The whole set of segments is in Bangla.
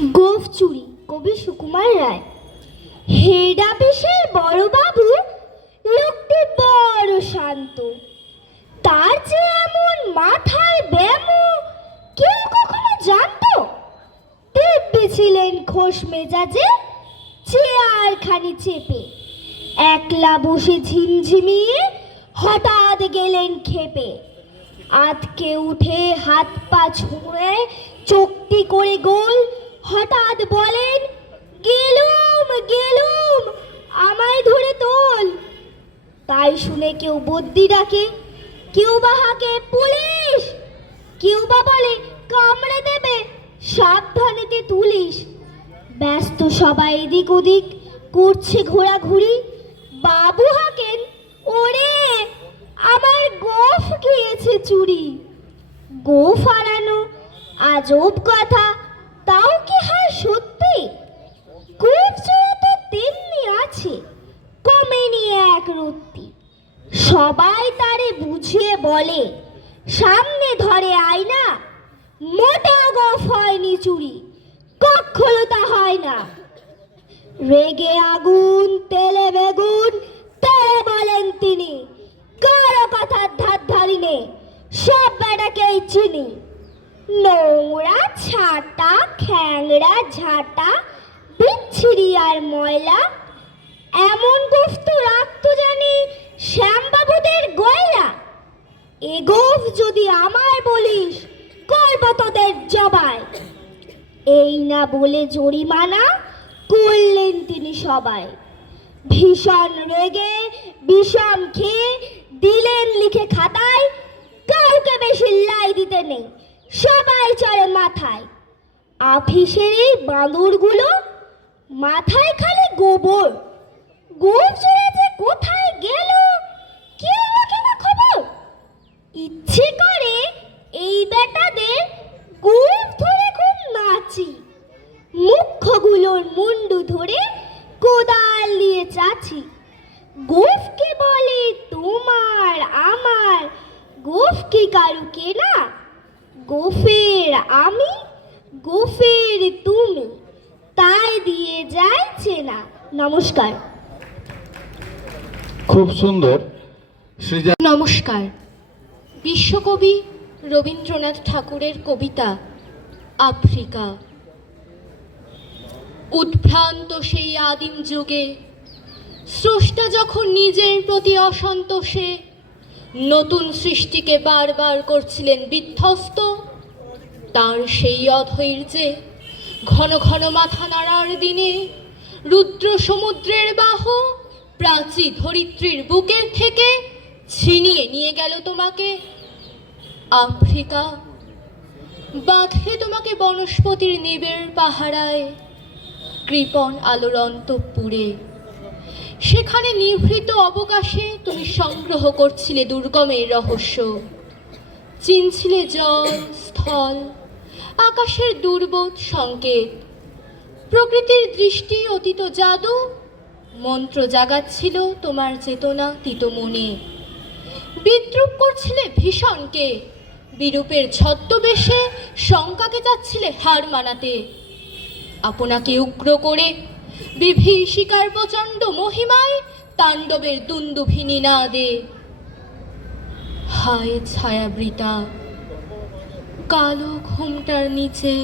গোঁফ চুরি, কবি সুকুমার রায়। হেড অফিসের বড় বাবু লোকটি বড় শান্ত, তার যে এমন মাথায় ব্যামো কেউ কখনো জানতো? দিব্যি ছিলেন খোশ মেজাজে, চেয়ারখানি চেপে একলা বসে ঝিমঝিমিয়ে হঠাৎ গেলেন খেপে। আতকে উঠে হাত পা ছুঁড়ে চোখটি করে গোল, হঠাৎ বলেন, গেলুম গেলুম, আমায় ধরে তোল। তাই শুনে কেউ বদ্যি ডাকে, কেউ বা হাঁকে পুলিশ, কেউ বা বলে কামড়ে দেবে, সাবধানেতে তুলিস। ব্যস্ত সবাই এদিক ওদিক করছে ঘোরাঘুরি। বাবু হাঁকেন, ওরে আমার গোঁফ গিয়েছে চুরি। গোঁফ হারানো আজব কথা, তাও কি হয় সত্যি? গোঁফ চোরা তো তেমনি আছে, কমেনি এক রত্তি। সবাই তারে বুঝিয়ে বলে, সামনে ধরে আয়না, মোটেও গোঁফ হয়নি চুরি, কখনো তা হয় না। রেগে আগুন তেলে বেগুন তেলে বলেন তিনি, কারো কথার ধার ধারি নে, সব বেটাকেই চিনি। নোংরা ছাটা খ্যাংরা ঝাঁটা বিচ্ছিরি আর ময়লা, এমন গোঁফ তো রাখতো জানি শ্যামবাবুদের গয়লা। এ গোঁফ যদি আমায় বলিস, করব তোদের জবাই। এই না বলে জরিমানা করলেন তিনি সবাই। ভীষণ রেগে বিষম খেয়ে দিলেন লিখে খাতায়, কাউকে বেশি লাই দিতে নেই, সবাই চড়ে মাথায়। অফিসের এই বাঁদরগুলো মাথায় খালি গোবর, গোঁফ চড়ে যে কোথায় গেল কেউ রাখে না খবর। ইচ্ছে করে এই বেটাদের গোঁফ ধরে খুব নাচি, মুখ্যগুলোর মুন্ডু ধরে কোদাল দিয়ে চাচি। গোঁফকে বলে তোমার আমার, গোঁফ কি কারু কেনা? গোঁফের আমি গোঁফের তুমি, তাই দিয়ে যায় চেনা। নমস্কার। খুব সুন্দর। নমস্কার। বিশ্বকবি রবীন্দ্রনাথ ঠাকুরের কবিতা আফ্রিকা। উদ্ভ্রান্ত সেই আদিম যুগে স্রষ্টা যখন নিজের প্রতি অসন্তোষে নতুন সৃষ্টিকে বারবার করছিলেন বিধ্বস্ত, তার সেই অধৈর্যে ঘন ঘন মাথা নাড়ার দিনে রুদ্র সমুদ্রের বাহ প্রাচী ধরিত্রীর বুকের থেকে ছিনিয়ে নিয়ে গেল তোমাকে। আফ্রিকা বাঁধে তোমাকে বনস্পতির নিবিড় পাহারায়, কৃপণ আলোর অন্তঃপুরে। সেখানে নিভৃত অবকাশে তুমি সংগ্রহ করছিলে দুর্গমের রহস্য, চিনছিলে জল স্থল আকাশের দুর্বোধ সংকেত। প্রকৃতির দৃষ্টি অতীত জাদু মন্ত্র জাগাচ্ছিল তোমার চেতনা তিত মনে। বিদ্রুপ করছিলে ভীষণকে, বিরূপের ছদ্মবেশে শঙ্কাকে চাচ্ছিলে হার মানাতে। আপনাকে উগ্র করে বিভীষিকার প্রচণ্ড মহিমায় তাণ্ডবের দুন্দুভিনী নাদে। হায় ছায়াবৃতা কালো ঘুমটার নিচে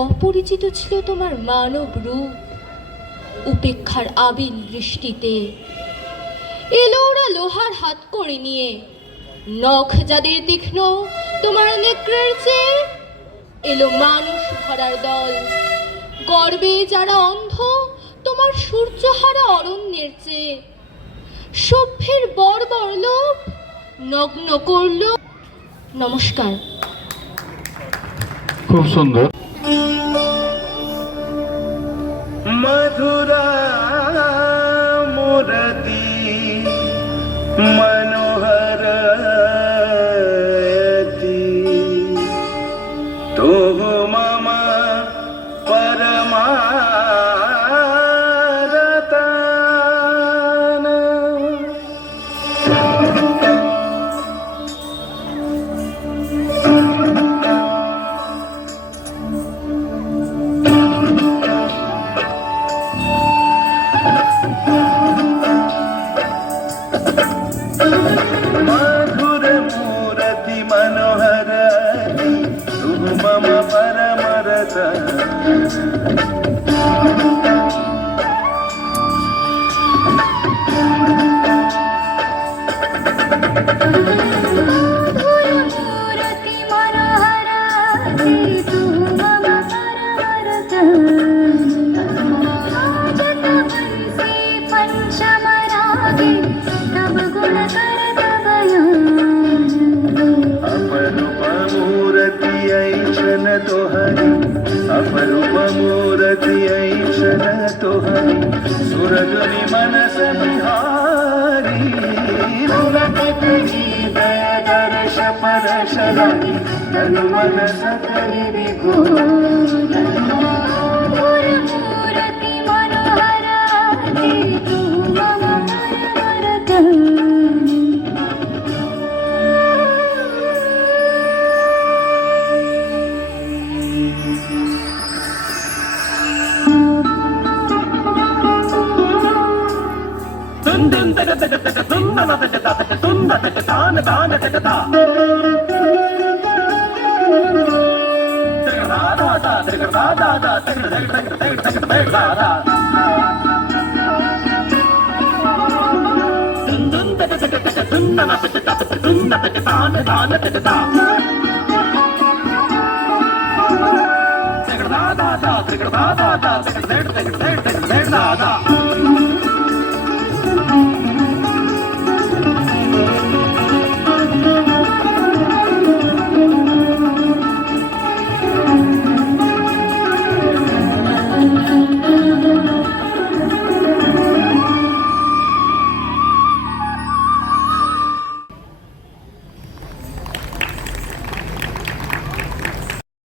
অপরিচিত ছিল তোমার মানব রূপ। উপেক্ষার আবিল দৃষ্টিতে এলো ওরা লোহার হাত করে নিয়ে, নখ যাদের তীক্ষ্ণ তোমার নেকড়ের চেয়ে। এলো মানুষ ধরার দল, গর্বে যারা অন্ধ তোমার সূর্যহারা অরণ্যের চেয়ে। সভ্যের বর্বর লোভ নগ্ন করল। নমস্কার। খুব সুন্দর। মধুরা মুরতি মনোহরতি তো মম পরমারতান। अपरूप मूर्ति ऐशन तुहरी सुरगुनि मनस बिहारी मूरत तुझी दया दर्श परश लागी तनु मन सकल विभूर मूर्ति मनोहर तू मम मनोहर dun dun da da da da da dun da da da da dun da da da da da da da da